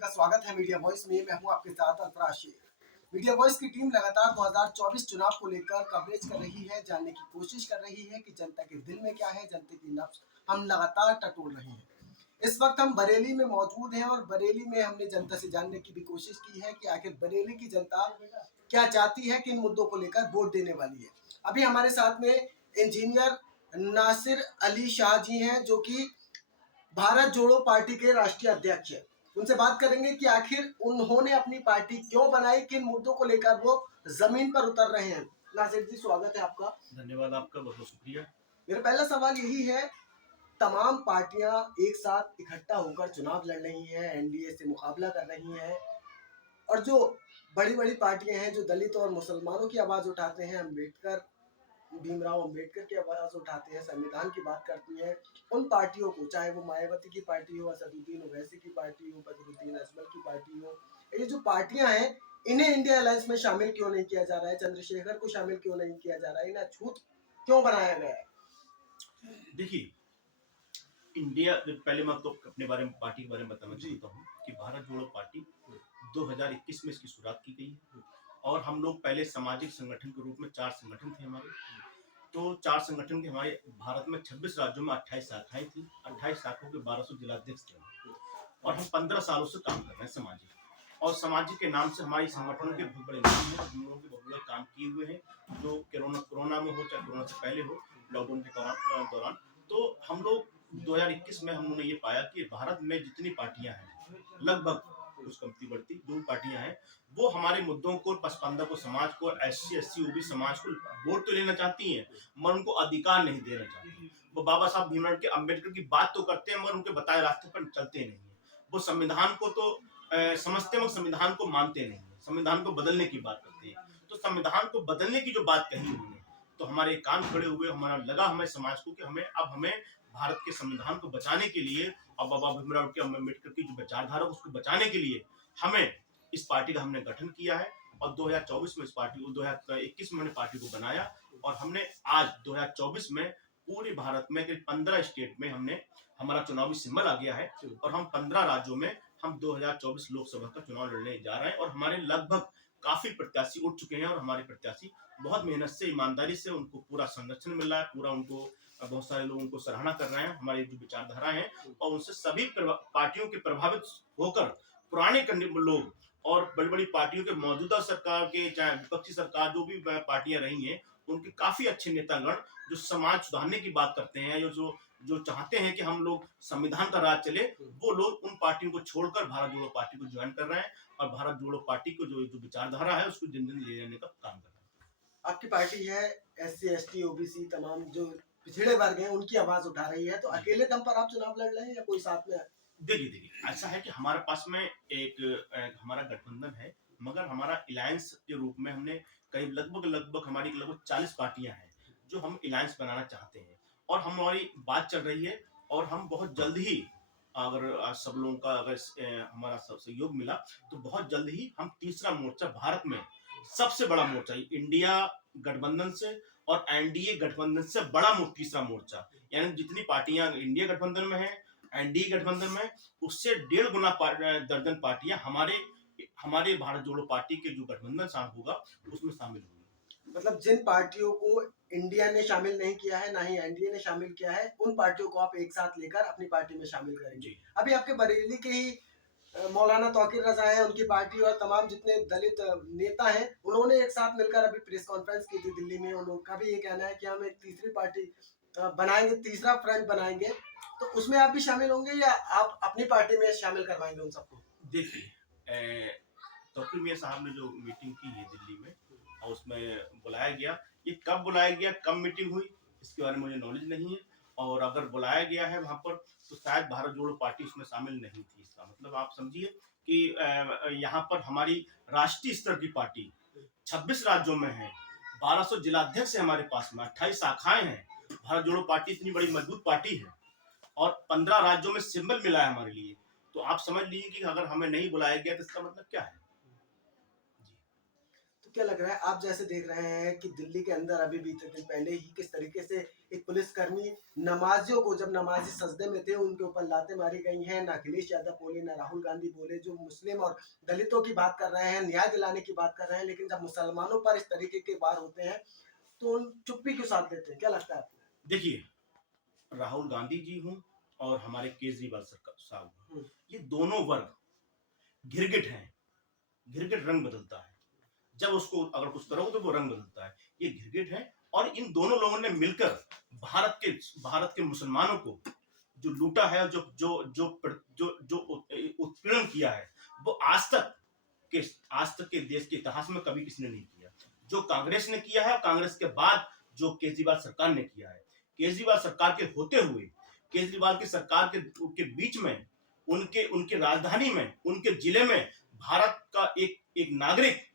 का स्वागत है मीडिया वॉइस में। मैं हूं आपके साथ अल्फराज शेख। मीडिया वॉइस की टीम लगातार 2024 चुनाव को लेकर कवरेज कर रही है, जानने की कोशिश कर रही है कि जनता के दिल में क्या है, जनता की नब्ज हम लगातार टटोल रहे हैं। इस वक्त हम बरेली में मौजूद हैं और बरेली में हमने जनता से जानने की भी कोशिश की है कि आखिर बरेली की जनता क्या चाहती है, किन मुद्दों को लेकर वोट देने वाली है। अभी हमारे साथ में इंजीनियर नासिर अली शाह जी हैं, जो कि भारत जोड़ो पार्टी के राष्ट्रीय अध्यक्ष है। उनसे बात करेंगे कि आखिर उन्होंने अपनी पार्टी क्यों बनाई, किन मुद्दों को लेकर वो जमीन पर उतर रहे हैं। नासिर जी, स्वागत है आपका। धन्यवाद आपका, बहुत बहुत शुक्रिया। मेरा पहला सवाल यही है, तमाम पार्टियां एक साथ इकट्ठा होकर चुनाव लड़ रही हैं, एनडीए से मुकाबला कर रही हैं, और जो बड़ी बड़ी पार्टियां हैं जो दलित और मुसलमानों की आवाज उठाते हैं, भीमराव अंबेडकर की आवाज उठाते हैं, संविधान की बात करती हैं, उन पार्टियों को, चाहे वो मायावती की पार्टी हो, असदुद्दीन ओवैसी की पार्टी हो, बदरुद्दीन अजमल की पार्टी हो, ये जो पार्टियां हैं, इन्हें इंडिया अलायंस में शामिल क्यों नहीं किया जा रहा है, चंद्रशेखर को शामिल क्यों नहीं किया जा रहा है, इन्हें अछूत क्यों बनाया गया है? देखिए, इंडिया, पहले मैं आपको अपने बारे में, पार्टी के बारे में बताना जी। चाहता हूँ कि भारत जोड़ो पार्टी 2021 में इसकी शुरुआत की गई है। और हम लोग पहले सामाजिक संगठन के रूप में 4 संगठन थे हमारे। तो 4 संगठन के हमारे भारत में 26 राज्यों में 28 शाखाएं थी। 28 शाखाओं के 1200 जिलाध्यक्ष थे और हम 15 सालों से काम कर रहे हैं सामाजिक। और सामाजिक के नाम से हमारी संगठनों के बहुत बड़े नाम हैं, हम लोगों के बहुत बड़े काम किए हुए हैं, जो कोरोना में हो, चाहे कोरोना से पहले हो, लॉकडाउन के दौरान। तो हम लोग 2021 में हमने ये पाया कि भारत में जितनी पार्टियां हैं, लगभग कुछ कमती बढ़ती जो पार्टियां हैं, वो हमारे मुद्दों को, पसमानदा को, समाज को, SC SC OBC समाज को वोट तो लेना चाहती हैं, मगर उनको अधिकार नहीं देना चाहती। वो बाबा साहब भीमराव के अंबेडकर की बात तो करते हैं, मगर उनके बताए रास्ते पर चलते नहीं है। वो संविधान को तो समझते हैं, मगर संविधान को मानते नहीं है, संविधान को बदलने की बात करते हैं। तो संविधान को बदलने की जो बात कही उन्होंने, तो हमारे कान खड़े हुए, हमारा लगा हमें समाज को कि हमें भारत के संविधान को बचाने के लिए और बाबा भीमराव के अम्बेडकर की जो विचारधारा उसको बचाने के लिए हमें इस पार्टी का हमने गठन किया है। और 2024 में इस पार्टी को, 2021 में हमने पार्टी को बनाया और हमने आज 2024 में पूरे भारत में 15 स्टेट में हमने, हमारा चुनावी सिंबल आ गया है और हम 15 राज्यों में हम 2024 लोकसभा का चुनाव लड़ने जा रहे हैं। और हमारे लगभग काफी प्रत्याशी उठ चुके हैं और हमारे प्रत्याशी बहुत मेहनत से, ईमानदारी से, उनको पूरा संरक्षण मिल रहा है, पूरा उनको, बहुत सारे लोग उनको सराहना कर रहे हैं, हमारी जो विचारधारा है। और उनसे सभी पार्टियों के प्रभावित होकर पुराने लोग और बड़ी बड़ी पार्टियों के, मौजूदा सरकार के, चाहे विपक्षी सरकार, जो भी पार्टियां रही हैं, उनके काफी अच्छे नेतागण जो समाज सुधारने की बात करते हैं, जो जो चाहते हैं कि हम लोग संविधान का राज चले, वो लोग उन पार्टियों को छोड़कर भारत जोड़ो पार्टी को ज्वाइन कर रहे हैं और भारत जोड़ो पार्टी को जो विचारधारा है उसको जिंदगी ले जाने का काम कर रहे हैं। आपकी पार्टी है SC ST OBC, तमाम जो पिछड़े वर्ग हैं उनकी आवाज उठा रही है, तो अकेले दम पर आप चुनाव लड़ रहे हैं या कोई साथ में है? देखिए, ऐसा है कि हमारे पास में एक हमारा गठबंधन है, मगर हमारा अलायंस के रूप में हमने करीब लगभग हमारी लगभग 40 पार्टियां हैं जो हम अलायंस बनाना चाहते हैं और हमारी बात चल रही है। और हम बहुत जल्द ही, अगर सब लोगों का अगर हमारा सब सहयोग मिला, तो बहुत जल्द ही हम तीसरा मोर्चा, भारत में सबसे बड़ा मोर्चा, इंडिया गठबंधन से और NDA गठबंधन से बड़ा तीसरा मोर्चा, यानी जितनी पार्टियां इंडिया गठबंधन में है, NDA गठबंधन में, उससे 1.5 गुना दर्जन पार्टियां हमारे हमारे भारत जोड़ो पार्टी के जो गठबंधन शामिल होगा उसमें शामिल होंगी। मतलब जिन पार्टियों को इंडिया ने शामिल नहीं किया है, ना ही एनडीए ने शामिल किया है, उन पार्टियों को आप एक साथ लेकर अपनी पार्टी में शामिल करेंगे। अभी आपके बरेली के ही मौलाना तौकीर रजा है, उनकी पार्टी और तमाम जितने दलित नेता हैं, उन्होंने एक साथ मिलकर अभी प्रेस कॉन्फ्रेंस की थी दिल्ली में। उनका भी ये कहना है कि हम एक तीसरी पार्टी बनाएंगे, तीसरा फ्रंट बनाएंगे। तो उसमें आप भी शामिल होंगे या आप अपनी पार्टी में शामिल करवाएंगे उन सबको? देखिए, तौकीर मियां साहब ने जो मीटिंग की है दिल्ली में और उसमें बुलाया गया, ये कब बुलाया गया, कब मीटिंग हुई, इसके बारे में मुझे नॉलेज नहीं है। और अगर बुलाया गया है वहां पर, तो शायद भारत जोड़ो पार्टी उसमें शामिल नहीं थी। इसका मतलब आप समझिए कि यहाँ पर हमारी राष्ट्रीय स्तर की पार्टी 26 राज्यों में है, 1200 जिलाध्यक्ष है हमारे पास में, 28 शाखाएं हैं। भारत जोड़ो पार्टी इतनी बड़ी मजबूत पार्टी है और 15 राज्यों में सिंबल मिला है हमारे लिए। तो आप समझ लीजिए कि अगर हमें नहीं बुलाया गया तो इसका मतलब क्या है। तो तो क्या लग रहा है, आप जैसे देख रहे हैं कि दिल्ली के अंदर अभी बीते दिन पहले ही किस तरीके से एक पुलिसकर्मी नमाजियों को, जब नमाजी सजदे में थे, उनके ऊपर लातें मारी गई हैं। ना अखिलेश यादव बोले, ना राहुल गांधी बोले, जो मुस्लिम और दलितों की बात कर रहे हैं, न्याय दिलाने की बात कर रहे हैं, लेकिन जब मुसलमानों पर इस तरीके के वार होते हैं तो उन चुप्पी क्यों साध देते हैं? क्या लगता है आपको? देखिए, राहुल गांधी जी हूँ और हमारे केजरीवाल सरकार साहब हूँ, ये दोनों वर्ग गिरगिट हैं। गिरगिट रंग बदलता है, जब उसको अगर कुछ करोगे तो वो रंग बदलता है। ये गिरगिट है और इन दोनों लोगों ने मिलकर भारत के मुसलमानों को जो लूटा है, जो जो जो जो जो उत्पीड़न किया है, वो आज तक के देश के इतिहास में कभी किसी ने नहीं किया। जो कांग्रेस ने किया है, कांग्रेस के बाद जो केजरीवाल सरकार ने किया है, केजरीवाल सरकार के होते हुए, केजरीवाल की सरकार के बीच में, उनके उनके राजधानी में, उनके जिले में भारत का एक नागरिक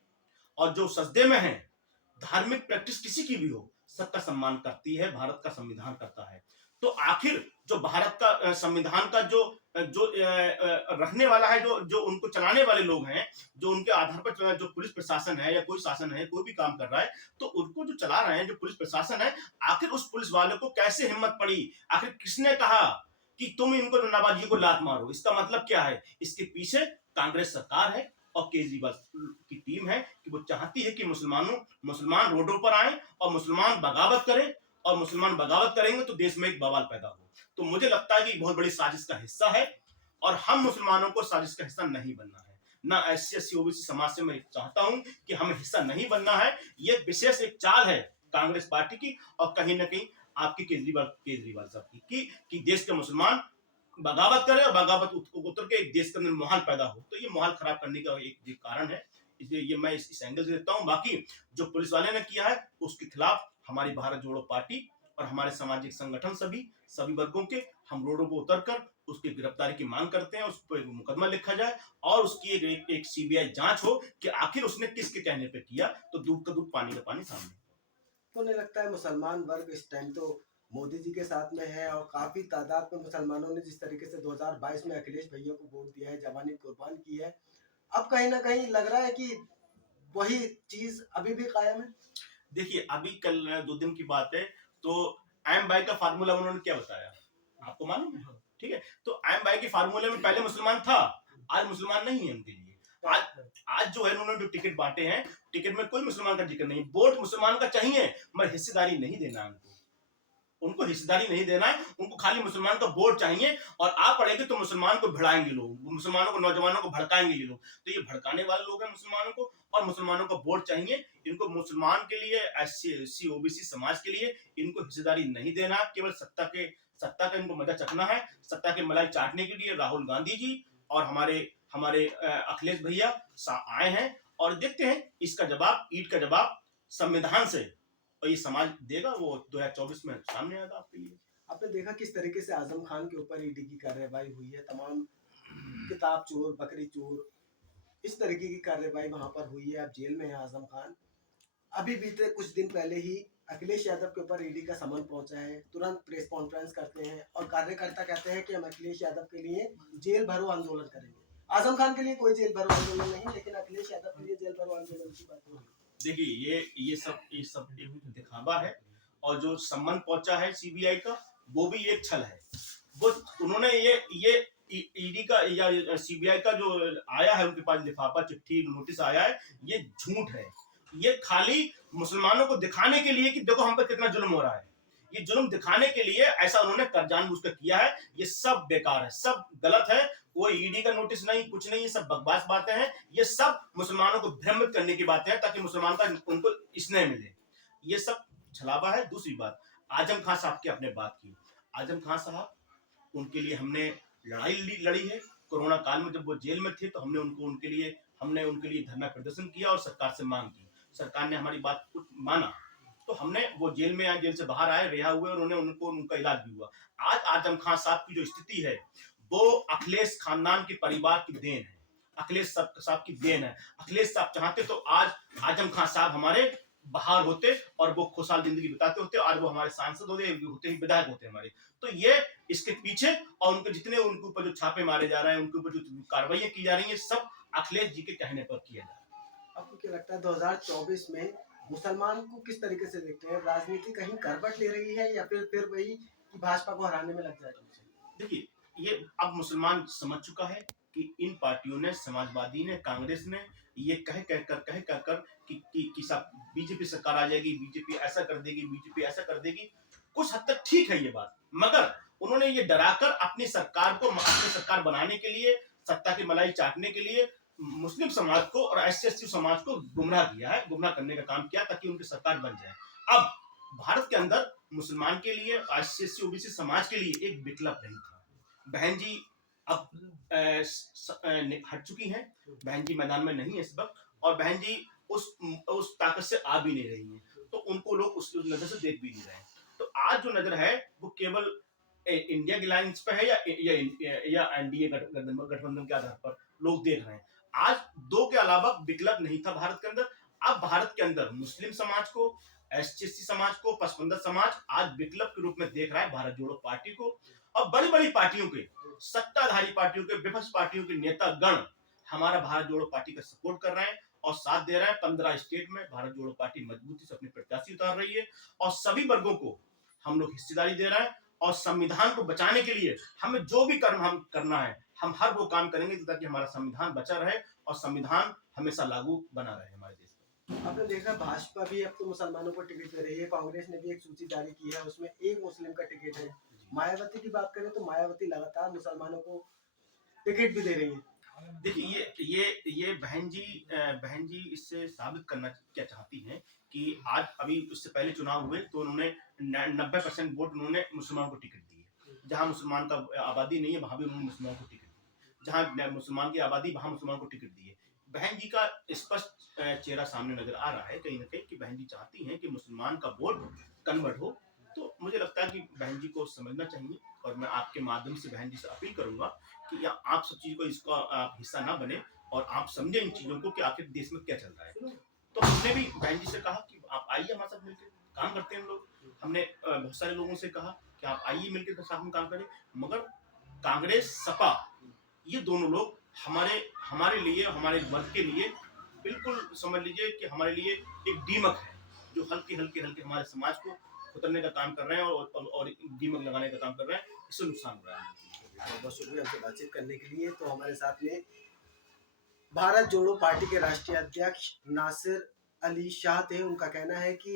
और जो सजदे में है, धार्मिक प्रैक्टिस किसी की भी हो, सबका सम्मान करती है, भारत का संविधान करता है। तो आखिर जो भारत का संविधान का जो जो रखने वाला है, जो जो उनको चलाने वाले लोग हैं, जो उनके आधार पर जो पुलिस प्रशासन है या कोई शासन है, कोई भी काम कर रहा है, तो उनको जो चला रहे हैं, जो पुलिस प्रशासन है, आखिर उस पुलिस वाले को कैसे हिम्मत पड़ी? आखिर किसने कहा कि तुम इनको नवाजियों को लात मारो? इसका मतलब क्या है? इसके पीछे कांग्रेस सरकार है और केजरीवाल की टीम है कि वो चाहती है कि मुसलमान रोडों पर आए और मुसलमान बगावत करें, और मुसलमान बगावत करेंगे तो देश में एक बवाल पैदा हो। तो मुझे लगता है कि बहुत बड़ी साजिश का हिस्सा है और हम मुसलमानों को साजिश का हिस्सा नहीं बनना है। ना SC OBC समाज से मैं चाहता हूं कि हमें हिस्सा नहीं बनना है। ये विशेष एक चाल है कांग्रेस पार्टी की और कहीं ना कहीं आपकी केजरीवाल साहब की कि देश के मुसलमान बगावत करे और बगावत उतर के एक देश के अंदर माहौल पैदा हो। तो ये माहौल खराब करने का एक कारण है, इसलिए ये मैं इस एंगल से देखता हूँ। बाकी जो पुलिस वाले ने किया है उसके खिलाफ हमारी भारत जोड़ो पार्टी और हमारे सामाजिक संगठन सभी वर्गों के हम रोडों पर उतरकर उसकी गिरफ्तारी की मांग करते हैं। उस पर मुकदमा लिखा जाए और उसकी एक CBI जांच हो कि आखिर उसने किसके कहने पे किया। तो दूध का दूध, पानी का पानी सामने। तो नहीं लगता है मुसलमान वर्ग इस टाइम तो मोदी जी के साथ में है, और काफी तादाद में मुसलमानों ने जिस तरीके से 2022 में अखिलेश भैया को वोट दिया है, जवानी कुर्बान की है, अब कहीं ना कहीं लग रहा है कि वही चीज अभी भी कायम है। देखिए, अभी कल 2 दिन की बात है, तो एम बाई का फार्मूला उन्होंने क्या बताया आपको मालूम है? ठीक है, तो एम बाई के फार्मूले में पहले मुसलमान था, आज मुसलमान नहीं है उनके लिए। आज जो है उन्होंने जो टिकट बांटे हैं, टिकट में कोई मुसलमान का जिक्र नहीं। वोट मुसलमान का चाहिए मगर हिस्सेदारी नहीं देना है उनको हिस्सेदारी नहीं देना है, उनको खाली मुसलमान का वोट चाहिए। और आप पढ़ेंगे तो मुसलमान को भिड़ाएंगे लोग, मुसलमानों को, नौजवानों को भड़काएंगे ये लोग। तो ये भड़काने वाले लोग हैं मुसलमानों को, और मुसलमानों का वोट चाहिए इनको। मुसलमान के लिए, SC OBC समाज के लिए इनको हिस्सेदारी नहीं देना, केवल सत्ता का इनको मजा चखना है। सत्ता के मलाई चाटने के लिए राहुल गांधी जी और हमारे अखिलेश भैया आए हैं, और देखते हैं इसका जवाब, ईट का जवाब संविधान से और ये समाज देगा। वो 2024 में सामने आएगा आपके लिए। आपने देखा किस तरीके से आजम खान के ऊपर ईडी की कार्रवाई हुई है, तमाम किताब चोर, बकरी चोर, इस तरीके की कार्रवाई वहां पर हुई है। अब जेल में है आजम खान। अभी बीते कुछ दिन पहले ही अखिलेश यादव के ऊपर ईडी का समन पहुंचा है, तुरंत प्रेस कॉन्फ्रेंस करते हैं और कार्यकर्ता कहते हैं कि हम अखिलेश यादव के लिए जेल भरो आंदोलन करेंगे। आजम खान के लिए कोई जेल भरो आंदोलन नहीं, लेकिन अखिलेश यादव के लिए जेल भरो आंदोलन की बात हो रही है। देखिए, ये सब एक दिखावा है, और जो सम्मन पहुंचा है CBI का, वो भी एक छल है। वो उन्होंने ये ईडी का या CBI का जो आया है उनके पास लिफाफा, चिट्ठी, नोटिस आया है, ये झूठ है। ये खाली मुसलमानों को दिखाने के लिए कि देखो हम पर कितना जुल्म हो रहा है, ये जुल्म दिखाने के लिए ऐसा उन्होंने कर जानबूझकर किया है। ये सब बेकार है, सब गलत है। कोई ईडी का नोटिस नहीं, कुछ नहीं, ये सब बकवास बातें हैं। ये सब मुसलमानों को भ्रमित करने की बातें हैं ताकि मुसलमान का उनको स्नेह मिले। ये सब छलावा है। दूसरी बात, आजम खान साहब की आपने बात की। आजम खान साहब, उनके लिए हमने लड़ाई लड़ी है। कोरोना काल में जब वो जेल में थे तो हमने उनके लिए धरना प्रदर्शन किया और सरकार से मांग की। सरकार ने हमारी बात को माना, तो हमने वो जेल से बाहर आए, रिहा हुए, और उनका इलाज भी हुआ। आज आजम खान साहब की जो स्थिति है वो अखिलेश खानदान के परिवार की देन है, अखिलेश साहब की देन है। अखिलेश साहब चाहते तो आज आजम खान साहब हमारे बाहर होते और वो खुशहाल जिंदगी बिताते होते, और वो हमारे सांसद होते ही, विधायक होते हमारे। तो ये इसके पीछे, और उनके ऊपर जो छापे मारे जा रहे हैं, उनके ऊपर जो कार्रवाई की जा रही है, सब अखिलेश जी के कहने पर किया जा रहा है। आपको क्या लगता है 2024 में मुसलमान को किस तरीके से देखते हैं? राजनीति कहीं करवट ले रही है या फिर वही कि भाजपा को हराने में लग जाएगी? देखिए, ये अब मुसलमान समझ चुका है कि इन पार्टियों ने, समाजवादी ने, कांग्रेस ने ये कह कर कि सब बीजेपी सरकार आ जाएगी, बीजेपी ऐसा कर देगी, बीजेपी ऐसा कर देगी। कुछ हद तक ठीक है ये बात, मगर उन्होंने ये डराकर अपनी सरकार बनाने के लिए, सत्ता की मलाई चाटने के लिए मुस्लिम समाज को और एससी समाज को गुमराह किया है, गुमराह करने का काम किया ताकि उनकी सरकार बन जाए। अब भारत के अंदर मुसलमान के लिए, एससी ओबीसी समाज के लिए एक विकल्प नहीं था। बहन जी अब हट चुकी हैं, बहन जी मैदान में नहीं है इस वक्त, और बहन जी उस ताकत से आ भी नहीं रही हैं, तो उनको लोग उस नजर से देख भी नहीं रहे हैं। तो आज जो नजर है वो केवल इंडिया की लाइंस पे है या एनडीए गठबंधन के आधार पर लोग देख रहे हैं। आज दो के अलावा विकल्प नहीं था भारत के अंदर। अब भारत के अंदर मुस्लिम समाज को, एससी समाज को, पसमंदा समाज आज विकल्प के रूप में देख रहा है भारत जोड़ो पार्टी को। और बड़ी बड़ी पार्टियों के, सत्ताधारी पार्टियों के, विपक्ष पार्टियों के नेता गण हमारा भारत जोड़ो पार्टी का सपोर्ट कर रहे हैं और साथ दे रहे हैं। 15 स्टेट में भारत जोड़ो पार्टी मजबूती से अपने प्रत्याशी उतार रही है और सभी वर्गों को हम लोग हिस्सेदारी दे रहे हैं। और संविधान को बचाने के लिए हमें जो भी कर्म हम करना है, हम हर वो काम करेंगे ताकि हमारा संविधान बचा रहे और संविधान हमेशा लागू बना रहे हमारे देश में। आपने देखा भाजपा भी अब तो मुसलमानों को टिकट दे रही है, कांग्रेस ने भी एक सूची जारी की है, उसमें एक मुस्लिम का टिकट है। मायावती की बात करें तो मायावती लगातार मुसलमानों को टिकट भी दे रही है। देखिए, ये बहन जी इससे साबित करना क्या चाहती हैं कि आज अभी उससे पहले चुनाव हुए तो उन्होंने 90% वोट उन्होंने मुसलमान को टिकट दिए। जहां मुसलमान का आबादी नहीं है वहां भी उन्होंने मुसलमान को टिकट दी, जहां मुसलमान की आबादी वहां मुसलमान को टिकट दिए। बहन जी का स्पष्ट चेहरा सामने नजर आ रहा है कहीं ना कहीं कि बहन जी चाहती हैं कि मुसलमान का वोट कन्वर्ट हो। तो मुझे लगता है कि बहन जी को समझना चाहिए और मैं आपके माध्यम से बहन जी से अपील करूंगा कि या आप सब चीज को इसका आप हिस्सा ना बने और आप समझे इन चीजों को कि आखिर देश में क्या चल रहा है। तो हमने भी बहन जी से कहा कि आप आइए हमारे साथ मिलकर काम करते हैं हम लोग। हमने बहुत सारे लोगों से कहा कि आप आइए मिलकर साथ में काम करें, मगर कांग्रेस, सपा, ये दोनों लोग हमारे हमारे लिए, हमारे वर्ग के लिए बिल्कुल समझ लीजिए कि हमारे लिए एक दीमक है, जो हल्के हल्के हल्के हमारे समाज को उतरने का काम कर रहे हैं और दीमक लगाने का काम कर रहे हैं। इससे नुकसान हो रहा है। बहुत बहुत शुक्रिया हमसे बातचीत करने के लिए। तो हमारे साथ में भारत जोड़ो पार्टी के राष्ट्रीय अध्यक्ष नासिर अली शाह थे। उनका कहना है कि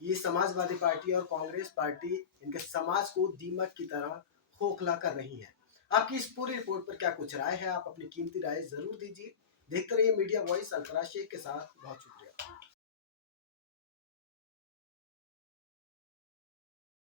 ये समाजवादी पार्टी और कांग्रेस पार्टी इनके समाज को दीमक की तरह खोखला कर रही है। आपकी इस पूरी रिपोर्ट पर क्या कुछ राय है? आप अपनी कीमती राय जरूर दीजिए। देखते रहिए मीडिया वॉइस। अल्तराज शेख के साथ बहुत शुक्रिया।